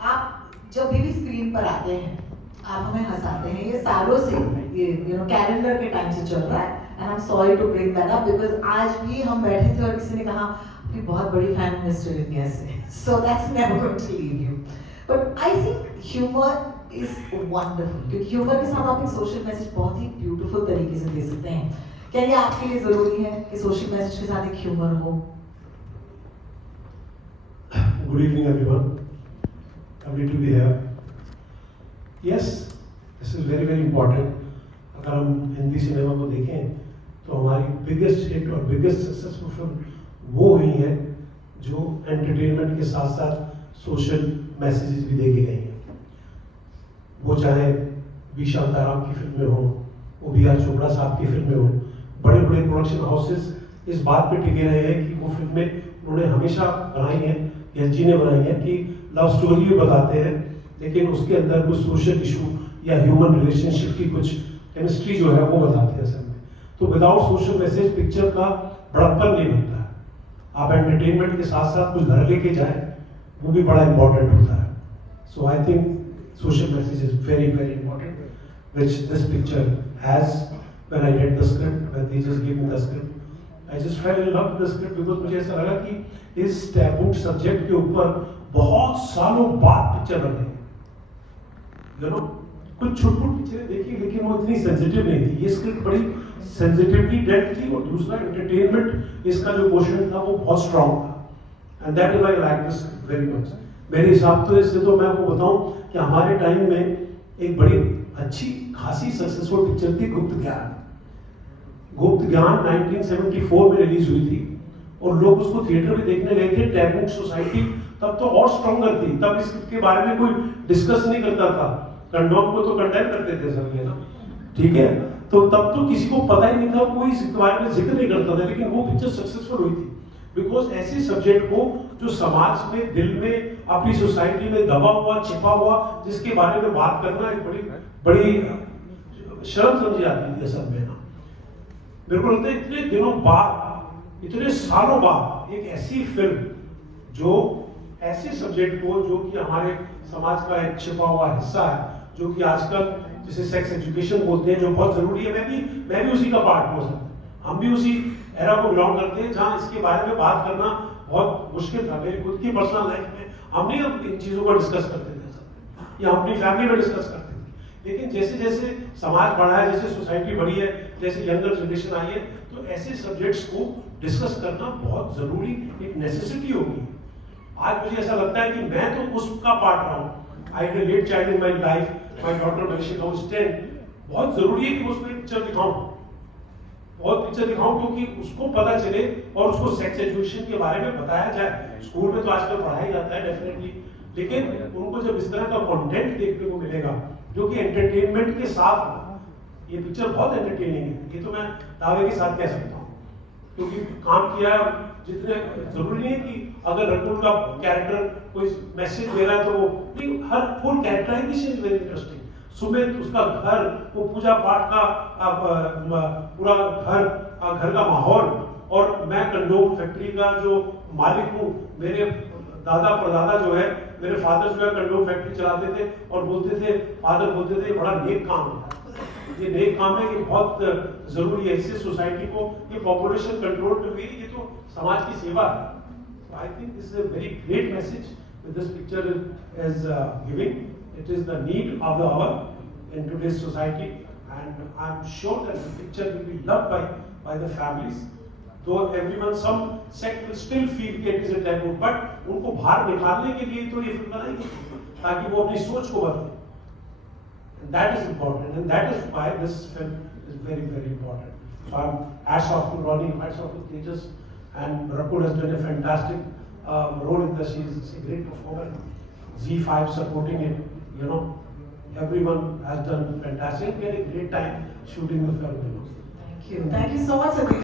आप जब भी स्क्रीन पर आते हैं आप हमें हंसाते हैं, ये सालों से ये कैलेंडर के टाइम से चल रहा है। And I am sorry to bring that up because आज भी हम बैठे थे और किसी ने कहा आपकी बहुत बड़ी फैन हूँ मिस्टर इंडिया से, so that's never going to leave you. But I think humour is wonderful, क्योंकि ह्यूमर के साथ आप एक सोशल मैसेज बहुत ही ब्यूटीफुल तरीके से दे सकते हैं। क्या ये आपके लिए जरूरी है कि सोशल मैसेज के साथ एक ह्यूमर हो? Good evening, everyone. Lovely to be here. Yes, this is very very important. अगर हम हिंदी सिनेमा को देखें तो हमारी बिगेस्ट हिट और बिगेस्ट सक्सेसफुल फिल्म वो हुई है जो एंटरटेनमेंट के साथ साथ सोशल मैसेजेस भी दे के गई हैं। वो चाहे वी शांताराम की फिल्में हों, वो बी आर चोपड़ा साहब की फिल्में हों, बड़े बड़े प्रोडक्शन हाउसेस इस बात पे टिके रहे हैं कि वो फिल्में उन्होंने हमेशा बनाई हैं, एस जी ने बनाई हैं कि लव स्टोरी भी बताते हैं, लेकिन उसके अंदर कुछ सोशल इशू या ह्यूमन रिलेशनशिप की कुछ केमिस्ट्री जो है वो बताते हैं असल में। तो विदाउट सोशल मैसेज पिक्चर का बड़प्पन नहीं बनता है। आप एंटरटेनमेंट के साथ साथ कुछ घर लेके जाएं, वो भी बड़ा इंपॉर्टेंट होता है। So I think social message is very very important, which this picture has. When I read the script, when they just gave me the script, I just fell in love with the script because मुझे ऐसा लगा कि इस taboo subject के ऊपर बहुत सालों बाद पिक्चर बन रही है। You know, कुछ छोटी पिक्चरें देखी लेकिन वो इतनी सेंसिटिव नहीं थी। ये स्क्रिप्ट बड़ी सेंसिटिवली डेप्थ थी और दूसरा एंटरटेनमेंट इसका जो पोर्शन था वो बहुत स्ट्रॉन्ग था। And that is why I like this very much. मेरे हिसाब तो इससे तो मैं आपको बताऊं कि हमारे टाइम में एक बड़ी अच्छी खासी सक्सेसफुल पिक्चर थी गुप्त ज्ञान। गुप्त ज्ञान 1974 में रिलीज हुई थी और लोग उसको थिएटर में देखने गए थे। टैबू सोसाइटी तब तो और स्ट्रॉन्गर थी, तब इसके बारे में कोई डिस्कस नहीं करता था। कंडोम को तो कंडेम करते थे सब ये ना, ठीक है। तो तब तो किसी को पता ही नहीं था, कोई इसके बारे में जिक्र नहीं करता था, लेकिन वो पिक्चर सक्सेसफुल हुई थी बिकॉज ऐसे सब्जेक्ट को जो समाज में, दिल में, अपनी सोसाइटी में दबा हुआ, छिपा हुआ, जिसके बारे में बात करना एक बड़ी बड़ी शर्म समझी जाती थी असल में ना। बिल्कुल होते इतने दिनों बाद, इतने सालों बाद एक ऐसी फिल्म जो ऐसे सब्जेक्ट को, जो कि हमारे समाज का एक छिपा हुआ हिस्सा है, जो कि आजकल जिसे सेक्स एजुकेशन बोलते हैं, जो बहुत जरूरी है। मैं भी उसी का पार्ट हो सकता हूँ। हम भी उसी एरा को बिलोंग करते हैं जहाँ इसके बारे में बात करना बहुत मुश्किल था। मेरी खुद की पर्सनल लाइफ में हम नहीं इन चीजों को डिस्कस करते थे या अपनी फैमिली में डिस्कस करते थे, लेकिन जैसे जैसे समाज बढ़ा है, जैसे सोसाइटी बढ़ी है, जैसे यंगर जनरेशन आई है, तो ऐसे सब्जेक्ट्स को डिस्कस करना बहुत जरूरी, एक नेसेसिटी होगी। आज मुझे ऐसा लगता है कि मैं तो उसका पार्ट रहा हूँ। I had a late child in my life, my daughter Manisha now is 10। बहुत जरूरी है कि मैं उसमें पिक्चर दिखाऊं, बहुत पिक्चर दिखाऊं, क्योंकि उसको पता चले और उसको सेक्स एजुकेशन के बारे में बताया जाए। स्कूल में तो आजकल पढ़ाया जाता है डेफिनेटली, लेकिन उनको जब इस तरह का कंटेंट देखने को मिलेगा जो कि एंटरटेनमेंट के साथ हो, ये पिक्चर बहुत एंटरटेनिंग है, ये तो मैं दावे के साथ कह सकता हूँ, क्योंकि काम किया है। जितने जरूरी नहीं है कि अगर रकुल का कैरेक्टर कोई मैसेज दे रहा है तो वो नहीं, her full characterisation is very interesting. Sumit, उसका घर, वो पूजा पाठ का पूरा घर का माहौल, और मैं कंडोम फैक्ट्री का जो मालिक हूँ। मेरे दादा परदादा जो है, मेरे फादर जो है कंडोम फैक्ट्री चलाते थे और बोलते थे, फादर बोलते थे बड़ा नेक काम है, ये नेक काम है, ये बहुत जरूरी है, इससे सोसाइटी को, ये पॉपुलेशन कंट्रोल पे भी, ये तो समाज की सेवा है। I think this is a very great message this picture is giving. It is the need of the hour in today's society, and I'm sure that the picture will be loved by the families. Though everyone, some sect will still feel that it is a taboo, but उनको बाहर निकालने के लिए तो ये film बनाई गई ताकि वो अपनी सोच को बदले. And that is important, and that is why this film is very very important. So I'm hats off to Ronnie, hats off to Tejas, and Rakul has done a fantastic role in the series. It's a great performer. Z5 supporting it. You know, everyone has done fantastic. We had a great time shooting the film. Thank you so much, Satish.